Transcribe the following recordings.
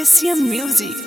Asian music.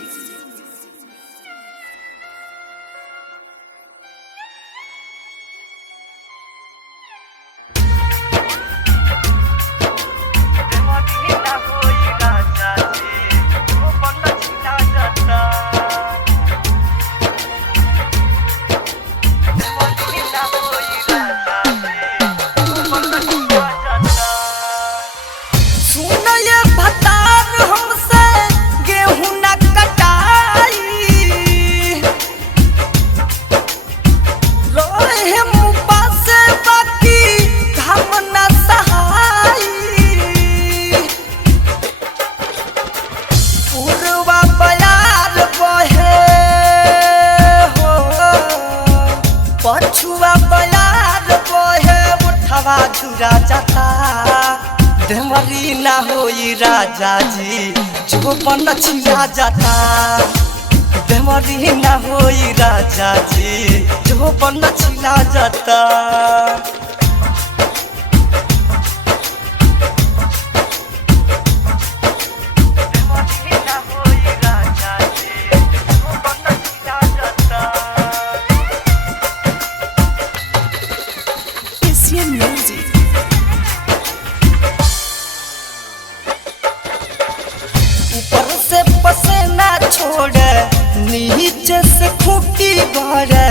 पछुआ बयार बहे उठवा झुरा जाता देवरी ना होई राजा जी जो बन छिया जाता। देवरी ना होई राजा जी जो बन छिला जाता। Asian music. ऊपर से पसीना छोड़े नीचे से खूटी भरे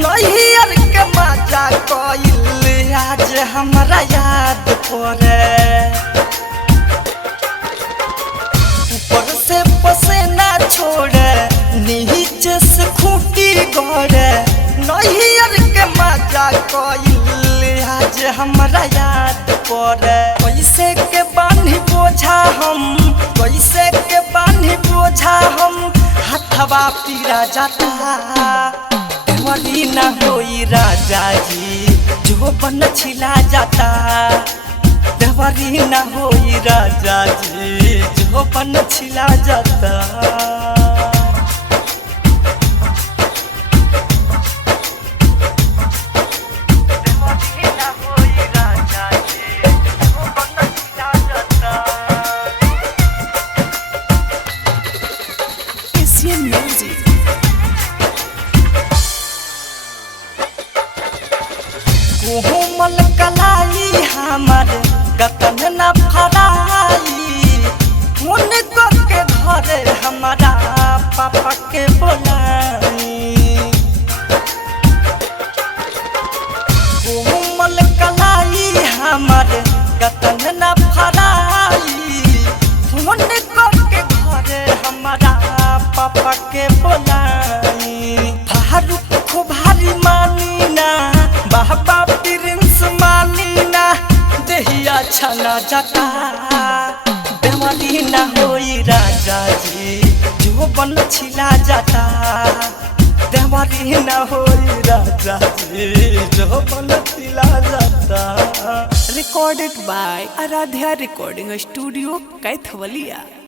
नैहर के मजा कइल आज हमरा याद पड़े। ऊपर से पसीना छोड़े नीचे से खूटी भरे नैहर के मजा कइल आज हमरा याद पड़े। कैसे के बान्ही बोझा हम कैसे के बान्ही बोझा हम हथवा पीरा जाता। देवरी ना होई राजा जी जो बन छिला जाता। देवरी ना होई राजा जी जो बन छिला जाता। Asian music. कोमल कलाई हमार गतन न फराई मन के घरे हमारा पापा के बोलाई। कोमल कलाई हमार गतन न फराई मन के घरे हमारा पापा के बोलाई। फारूक को भारी मानी ना बाबा प्रिंस मानी ना देहिया छना जाता। देवरी ना होई राजा जी जो बन छिला जाता। देवरी ना होई राजा जी जो बन छिला जाता। Recorded by Aaradhya recording studio Kaithwalia.